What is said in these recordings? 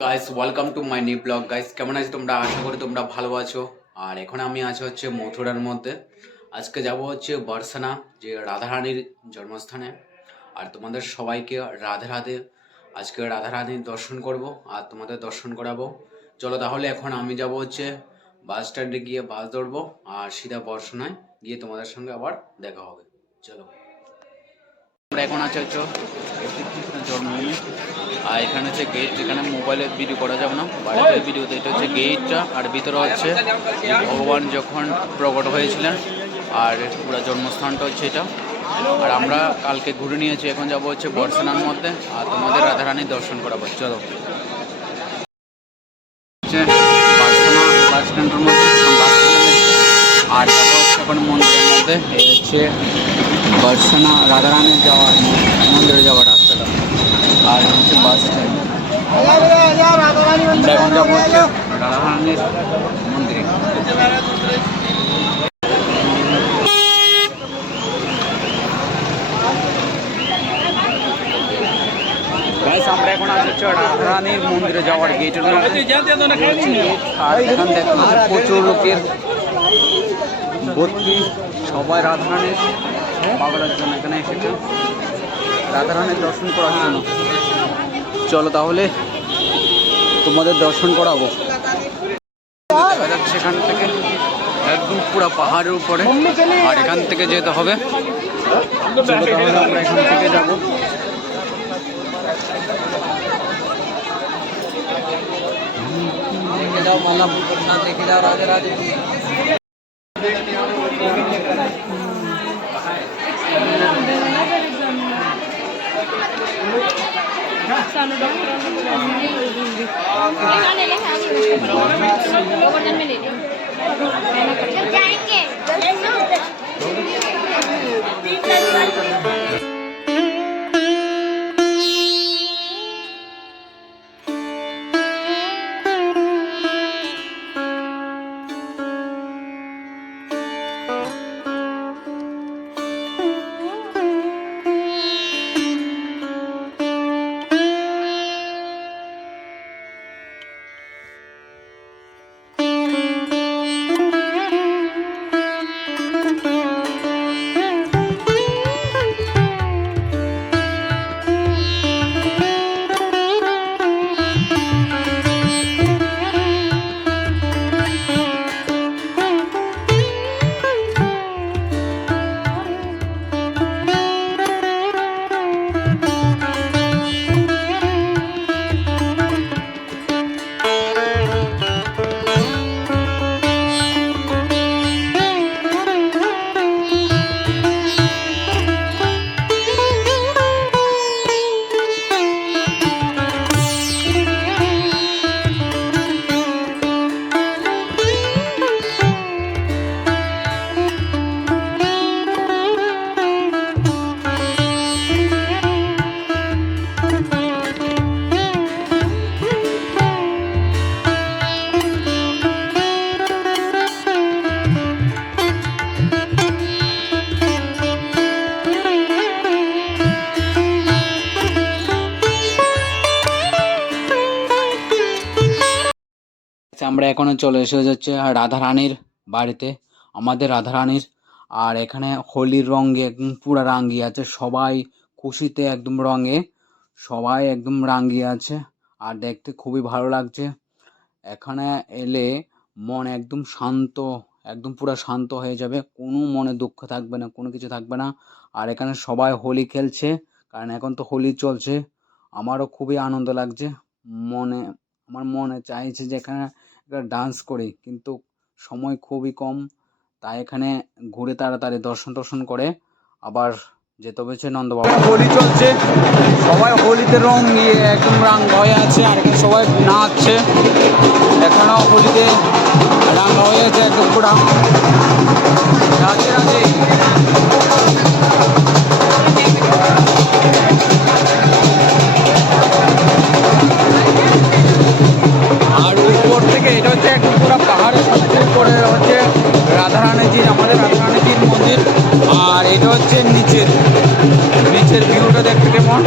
Guys welcome to my new blog. Guys কেমন আছো তোমরা? আশা করি তোমরা ভালো আছো। আর এখন আমি আছি হচ্ছে মথুরার মধ্যে। আজকে যাব হচ্ছে বর্ষানা, যে রাধারানীর জন্মস্থানে। আর তোমাদের সবাইকে রাধে রাধে। আজকে রাধারানীর দর্শন করব আর তোমাদের দর্শন করাবো। চলো তাহলে এখন আমি যাব হচ্ছে বাস স্ট্যান্ডে গিয়ে বাস ধরবো আর সিধা বর্ষানায় গিয়ে তোমাদের সঙ্গে আবার দেখা হবে। চলো, আমরা এখন আছে হচ্ছে শ্রীকৃষ্ণের জন্মভূমি। আর এখানে হচ্ছে গেট, যেখানে মোবাইলে ভিডিও করা যাবে না, বাইরে ভিডিওতে। এটা হচ্ছে গেটটা, আর ভিতরে হচ্ছে ভগবান যখন প্রকট হয়েছিলেন, আর পুরো জন্মস্থানটা হচ্ছে এটা। আর আমরা কালকে ঘুরে নিয়েছি, এখন যাবো হচ্ছে বর্ষানার মধ্যে আর তোমাদের রাধারানীর দর্শন করাবো। চলো, হচ্ছে বর্ষানা বাস স্ট্যান্ডের মধ্যে বাস স্ট্যান্ডে, আর যাবো হচ্ছে এখন মন্দিরের মধ্যে। এই হচ্ছে বর্ষানা রাধারানীর যাওয়ার মন্দিরে যাওয়ার রাস্তাটা, আর হচ্ছে বাস স্ট্যান্ড। আমরা এখন যাবো হচ্ছে রাধারানীর মন্দিরে। আমরা এখন আছি হচ্ছে রাধারানীর মন্দিরে যাওয়ার গেটের মধ্যে। আর এখানে দেখুন প্রচুর লোকের ভর্তি, সবাই রাধারানীর বাবার জন্য এখানে এসেছে, রাধারানীর দর্শন করার জন্য। চলো তাহলে তোমাদের দর্শন করাবো। দেখা যাচ্ছে এখান থেকে একদম পুরো পাহাড়ের উপরে, আর এখান থেকে যেতে হবে। চলো তাহলে আমরা এখান থেকে যাবো। দেখে যাও রাধে রাধে। আমরা এখনো চলে এসে যাচ্ছে রাধারানীর বাড়িতে, আমাদের রাধারানীর। আর এখানে হোলির রঙে একদম পুরো রাঙ্গিয়ে আছে সবাই, খুশিতে একদম রঙে সবাই একদম রাঙ্গিয়ে আছে। আর দেখতে খুবই ভালো লাগছে। এখানে এলে মন একদম শান্ত, একদম পুরো শান্ত হয়ে যাবে, কোনো মনে দুঃখ থাকবে না, কোনো কিছু থাকবে না। আর এখানে সবাই হোলি খেলছে, কারণ এখন তো হোলি চলছে। আমারও খুবই আনন্দ লাগছে, মনে আমার মনে চাইছে যে এখানে একটা ডান্স করি, কিন্তু সময় খুবই কম। তাই এখানে ঘুরে তাড়াতাড়ি দর্শন করে আবার যেতে হচ্ছে নন্দবাবু। হোলি চলছে, সবাই হোলিতে রং নিয়ে একদম রাং হয়ে আছে, আর এখানে সবাই নাচছে। এখনও হোলিতে রাং হয়ে আছে একদম পুরা। রাধে রাধে। আর উপর থেকে এটা হচ্ছে একদম পুরো পাহাড়ের সবচেয়ে উপরে হচ্ছে রাধারানীজির, আমাদের রাধারানীজির মন্দির। আর এটা হচ্ছে নিচের ভিউটা দেখতে কেমন।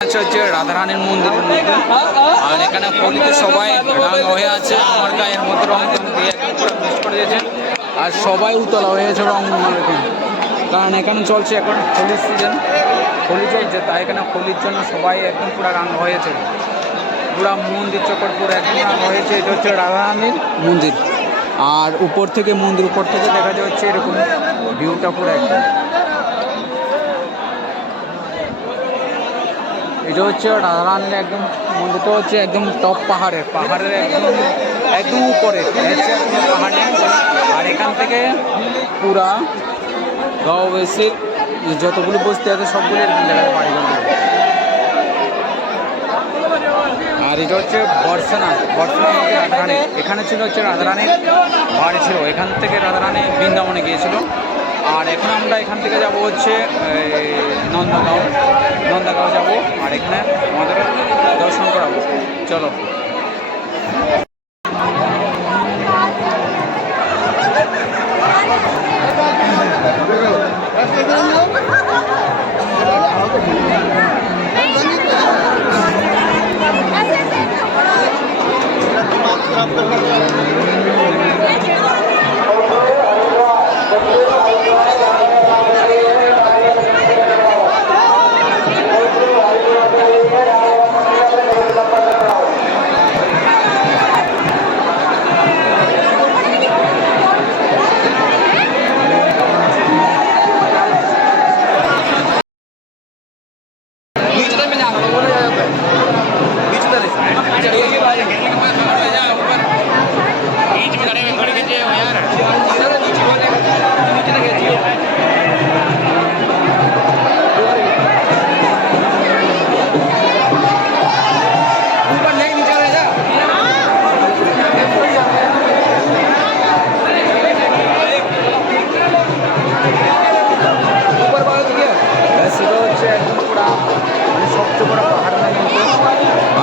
হচ্ছে রাধারানীর মন্দিরের মধ্যে, আর এখানে হোলিতে সবাই রাঙা হয়ে আছে, আমার গায়ের মধ্যে রং দিয়ে একদম পুরো মিক্স করে দিয়েছে, আর সবাই উতলা হয়েছে রং মারতে, কারণ এখানে চলছে এখন হোলির সিজন, হোলি চলছে, তাই এখানে হোলির জন্য সবাই একদম পুরো রাঙা হয়েছে, পুরা মন্দির চক্কর পুরো একদম রাঙা হয়েছে। এটা হচ্ছে রাধারানীর মন্দির, আর উপর থেকে মন্দির উপর থেকে দেখা যাচ্ছে এরকম ভিউটা পুরো একদম। এটা হচ্ছে রাধারানীর একদম মন্দিরটা হচ্ছে একদম টপ পাহাড়ের একদম একদম উপরে পাহাড়ে, আর এখান থেকে পুরা গাঁও বেশি যতগুলো বস্তি আছে সবগুলো এরকম জায়গায় বাড়ি করবে। আর এটা হচ্ছে বর্ষানা মধ্যে রাধারানী, এখানে ছিল হচ্ছে রাধারানীর বাড়ি ছিল, এখান থেকে রাধারানী বৃন্দাবনে গিয়েছিল। আর এখন আমরা এখান থেকে যাব হচ্ছে নন্দগাঁও যাব, আর এখানে আমাদের দর্শন করাবো। চলো।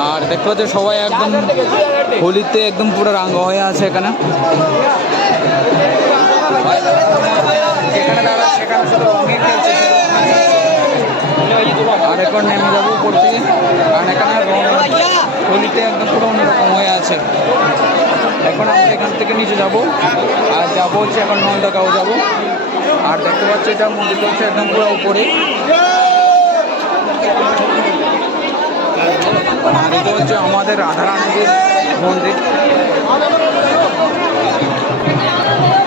আর দেখতে পাচ্ছি সবাই একদম হোলিতে একদম পুরো রাঙা হয়ে আছে এখানে, আর এখন নেমে যাবো উপর থেকে, কারণ এখানে হোলিতে একদম পুরো অন্যরকম হয়ে আছে। এখন আমরা এখান থেকে নিচে যাব, আর যাবো হচ্ছে এখন নন্দগাঁও যাব। আর দেখতে পাচ্ছি এটা মন্দিরটা হচ্ছে একদম পুরো উপরে, আর এটা হচ্ছে আমাদের রাধারানীর মন্দির,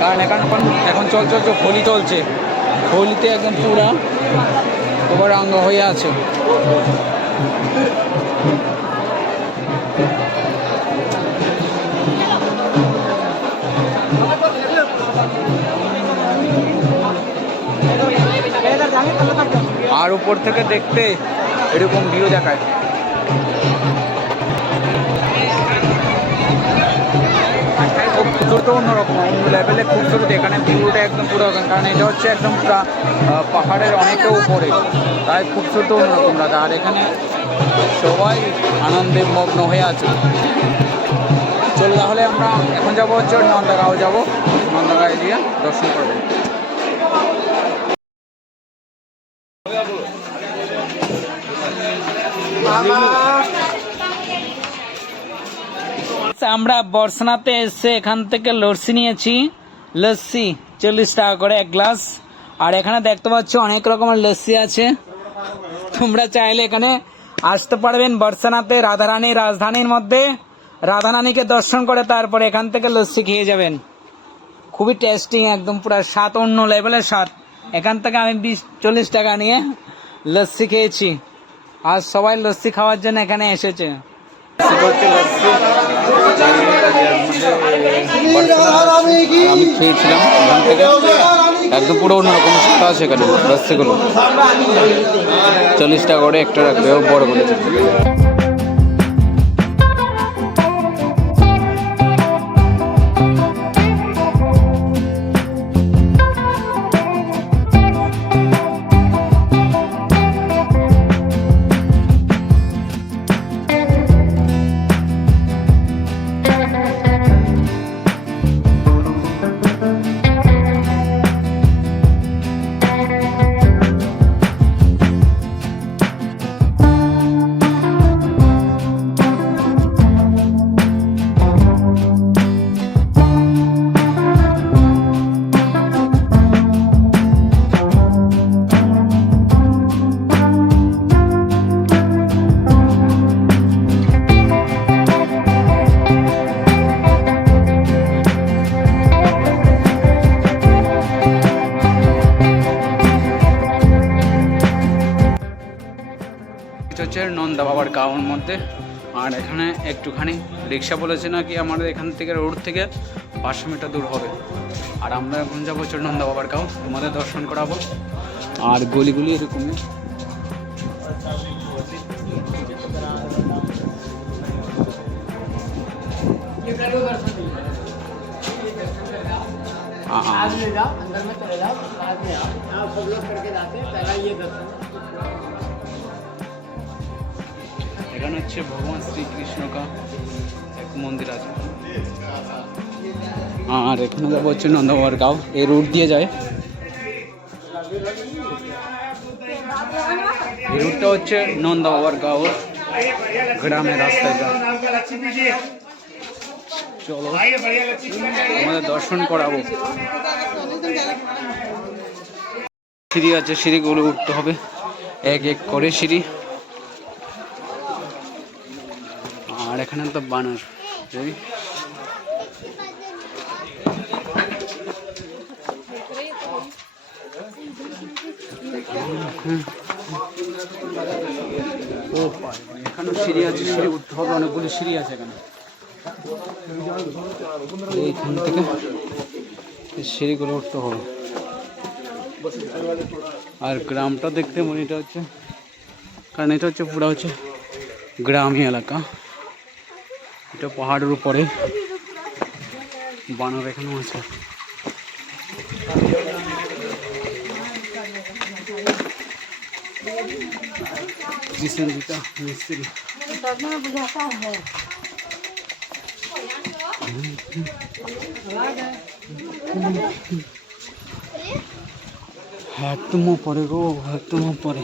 কারণ এখন চলছে হোলি চলছে, হোলিতে একদম পুরা সবার রাঙ্গ হয়ে আছে। আর উপর থেকে দেখতে এরকম ভিউ দেখায়। খুবসুরত অন্যরকম, অন্য লেভেলে খুবসুরত, এখানে ভিউটা একদম পুরো, কারণ এটা হচ্ছে একদম পুরো পাহাড়ের অনেকটা উপরে, তাই খুবসুরত অন্যরকম রাধা। আর এখানে সবাই আনন্দে মগ্ন হয়ে আছে। চলো তাহলে আমরা এখন যাবো হচ্ছে নন্দগাঁও যাব, নন্দগাঁও দিয়ে দর্শন করবো। আমরা বর্ষানাতে এসে এখান থেকে লস্যি নিয়েছি, লস্যি 40 টাকা করে এক গ্লাস। আর এখানে দেখতে পাচ্ছ অনেক রকমের লস্যি আছে, তোমরা চাইলে এখানে আসতে পারবেন বর্ষানাতে রাধারানী রাজধানীর মধ্যে, রাধারানীকে দর্শন করে তারপরে এখান থেকে লস্যি খেয়ে যাবেন। খুবই টেস্টিং, একদম পুরো স্বাদ, অন্য লেভেলের স্বাদ। এখান থেকে আমি 40 টাকা নিয়ে লস্যি খেয়েছি, আর সবাই লস্যি খাওয়ার জন্য এখানে এসেছে। আমি খেয়েছিলাম এখান থেকে, একদম পুরো অন্যরকম স্বাদ আছে এখানে লস্যিগুলো। 40 টাকা করে একটা রাখবে, বড় করে। মধ্যে। আর এখানে একটুখানি রিক্সা বলেছে নাকি আমাদের এখান থেকে রোড থেকে 500 মিটার দূর হবে। আর আমরা এখন যাবো হচ্ছে নন্দা বাবার গাঁও, তোমাদের দর্শন করাবো। আর গলিগুলি এরকমই। এখানে হচ্ছে ভগবান শ্রীকৃষ্ণ কা এক মন্দির আছে। আর এখানে যাবো হচ্ছে নন্দা বাবার গাঁও, এই রুট দিয়ে যায়। এই রুটটা হচ্ছে নন্দা বাবার গাঁও গ্রামের রাস্তাটা। চলো আমাদের দর্শন করাবো। সিঁড়ি আছে, সিঁড়িগুলো উঠতে হবে এক এক করে সিঁড়ি। আর এখানে তো বানর, এখানে সিঁড়ি আছে, সিঁড়ি উঠতে হবে, অনেকগুলি সিঁড়ি আছে এখানে। এইখান থেকে সিঁড়িগুলো উঠতে হবে। আর গ্রামটা দেখতে মনে এটা হচ্ছে, কারণ এটা হচ্ছে পুরো হচ্ছে গ্রামীণ এলাকা, এটা পাহাড়ের উপরে। বানর এখানেও আছে। মিস্ত্রি একদম পরে গো, একদম পরে।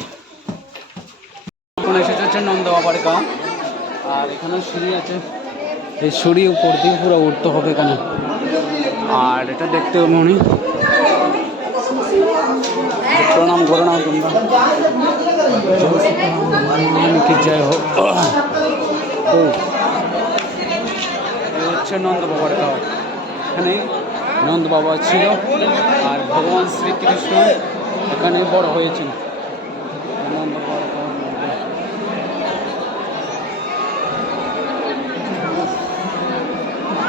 এখন এসেছে হচ্ছে নন্দা বাবার গাঁও। আর এখানে সিঁড়ি আছে, এই সিঁড়ি উপর দিয়ে পুরো উঠতে হবে এখানে। আর এটা দেখতে মনে প্রণাম করো না তোমরা, কি যাই হোক। ও হচ্ছে নন্দ বাবার গাঁও। এখানে নন্দ বাবা ছিল আর ভগবান শ্রীকৃষ্ণ এখানে বড় হয়েছিল। নন্দ বাবার গাঁও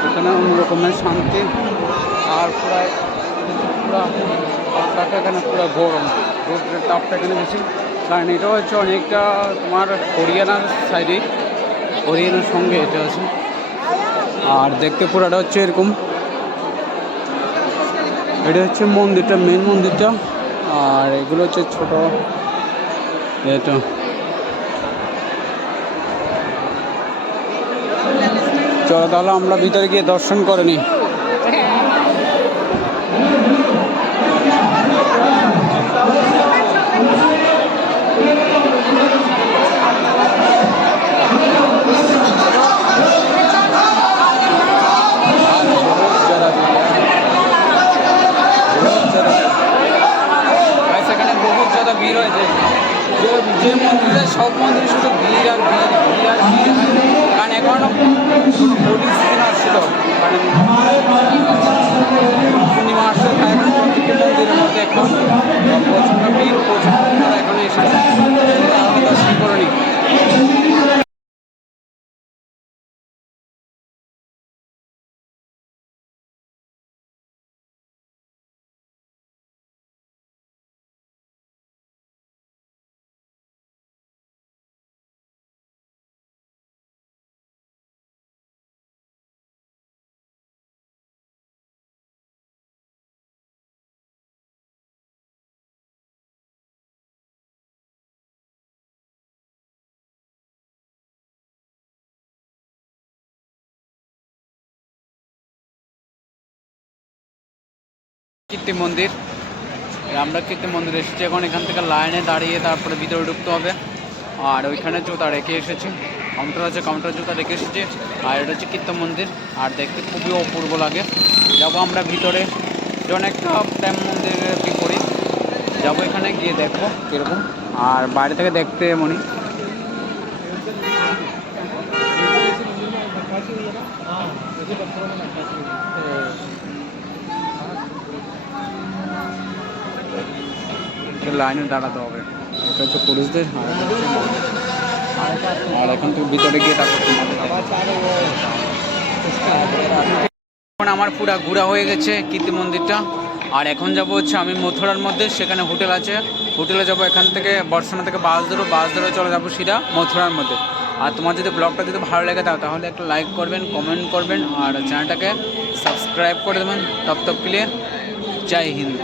এখানে অন্যরকমের শান্তি। আর প্রায় তাপটা এখানে পুরো গরম, রোদের তাপটা এখানে বেশি। কারণ এটা হচ্ছে অনেকটা তোমার হরিয়ানার সাইডে, হরিয়ানার সঙ্গে এটা আছে। আর দেখতে পুরাটা হচ্ছে এরকম। এটা হচ্ছে মন্দিরটা, মেন মন্দিরটা। আর এগুলো হচ্ছে ছোট এটা। চলো তাহলে আমরা ভিতরে গিয়ে দর্শন করে নিই। সেখানে বহুত ज़्यादा ভিড় হয়েছে। যে মন্দিরে সব মন্দিরে শুধু ভিড় আর ভিড়, ভিড় আর ভিড়। কারণ এখনো হোলি সিজন আসছিল, কারণ পূর্ণিমা আসছে, তাই এখন মন্দিরের মধ্যে এখন প্রচণ্ড ভিড়, প্রচণ্ড এখন এসেছে। দর্শন করে নিই। কীর্তি মন্দির, আমরা কীর্তি মন্দিরে এসেছি। এখন এখান থেকে লাইনে দাঁড়িয়ে তারপরে ভিতরে ঢুকতে হবে। আর ওইখানে জুতা রেখে এসেছি, কাউন্টার আছে, কাউন্টার জুতা রেখে এসেছি। আর এটা হচ্ছে কীর্তি মন্দির, আর দেখতে খুবই অপূর্ব লাগে। যাবো আমরা ভিতরে, যেমন একটা প্রেম মন্দিরের বিপরীত যাবো, এখানে গিয়ে দেখবো কীরকম। আর বাইরে থেকে দেখতে এমনই। লাইনে দাঁড়াতে হবে, এটা হচ্ছে পুলিশদের। আর এখান থেকে ভিতরে গিয়ে তারপর এখন আমার পুরা ঘোরা হয়ে গেছে কীর্তি মন্দিরটা। আর এখন যাব হচ্ছে আমি মথুরার মধ্যে, সেখানে হোটেল আছে, হোটেলে যাব। এখান থেকে বর্ষানা থেকে বাস ধরে চলে যাবো সিধা মথুরার মধ্যে। আর তোমার যদি ব্লগটা যদি ভালো লেগে থাকে তাহলে একটা লাইক করবেন, কমেন্ট করবেন আর চ্যানেলটাকে সাবস্ক্রাইব করে দেবেন। তব তক কে লিয়ে জয় হিন্দ।